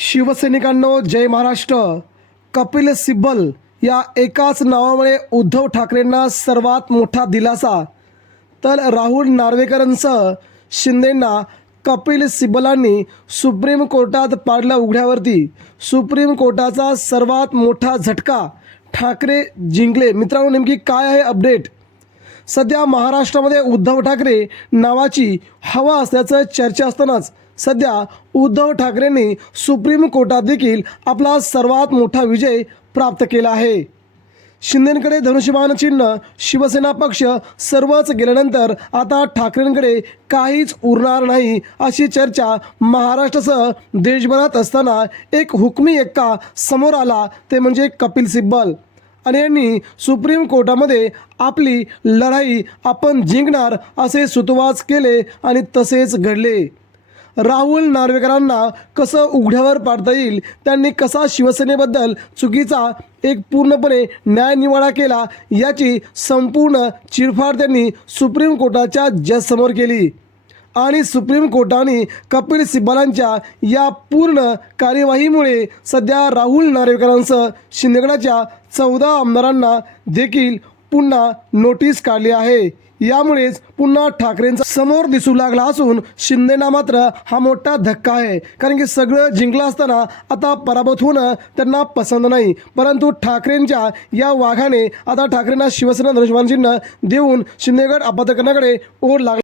शिवसैनिकांनो जय महाराष्ट्र. कपिल सिब्बल या एकाच नावामुळे उद्धव ठाकरेंना सर्वात मोठा दिलासा. तर राहुल नार्वेकरांसह शिंदेंना कपिल सिब्बलांनी सुप्रीम कोर्टात पाडलं उघड्यावरती. सुप्रीम कोर्टाचा सर्वात मोठा झटका ठाकरे जिंकले. मित्रांनो नेमकी काय आहे अपडेट? सध्या महाराष्ट्रामध्ये उद्धव ठाकरे नावाची हवा असल्याचं चर्चा असतानाच सध्या उद्धव ठाकरेंनी सुप्रीम कोर्टात देखील आपला सर्वात मोठा विजय प्राप्त केला आहे. शिंदेकडे धनुष्यबाण चिन्ह शिवसेना पक्ष सर्वच गेल्यानंतर आता ठाकरेंकडे काहीच उरणार नाही अशी चर्चा महाराष्ट्रासह देशभरात असताना एक हुकमी एक्का समोर आला ते म्हणजे कपिल सिब्बल. आणि यांनी सुप्रीम कोर्टामध्ये आपली लढाई आपण जिंकणार असे सुतवाच केले आणि तसेच घडले. राहुल नार्वेकरांना कसं उघड्यावर पाडता येईल त्यांनी कसा शिवसेनेबद्दल चुकीचा एक पूर्णपणे न्यायनिवाडा केला याची संपूर्ण चिरफाड त्यांनी सुप्रीम कोर्टाच्या जजसमोर केली. आणि सुप्रीम कोर्टाने कपिल सिब्बलांच्या या पूर्ण कार्यवाहीमुळे सध्या राहुल नार्वेकरांसह शिंदेगडाच्या चौदा आमदारांना देखील पुन्हा नोटीस काढली आहे. यामुळेच पुन्हा ठाकरेंचा समोर दिसू लागला असून शिंदेना मात्र हा मोठा धक्का आहे. कारण की सगळं जिंकलं असताना आता पराभूत होणं त्यांना पसंत नाही. परंतु ठाकरेंच्या या वाघाने आता ठाकरेंना शिवसेना धनुष्यबाण चिन्ह देऊन शिंदेगड अपत्याकडे ओढ लागला.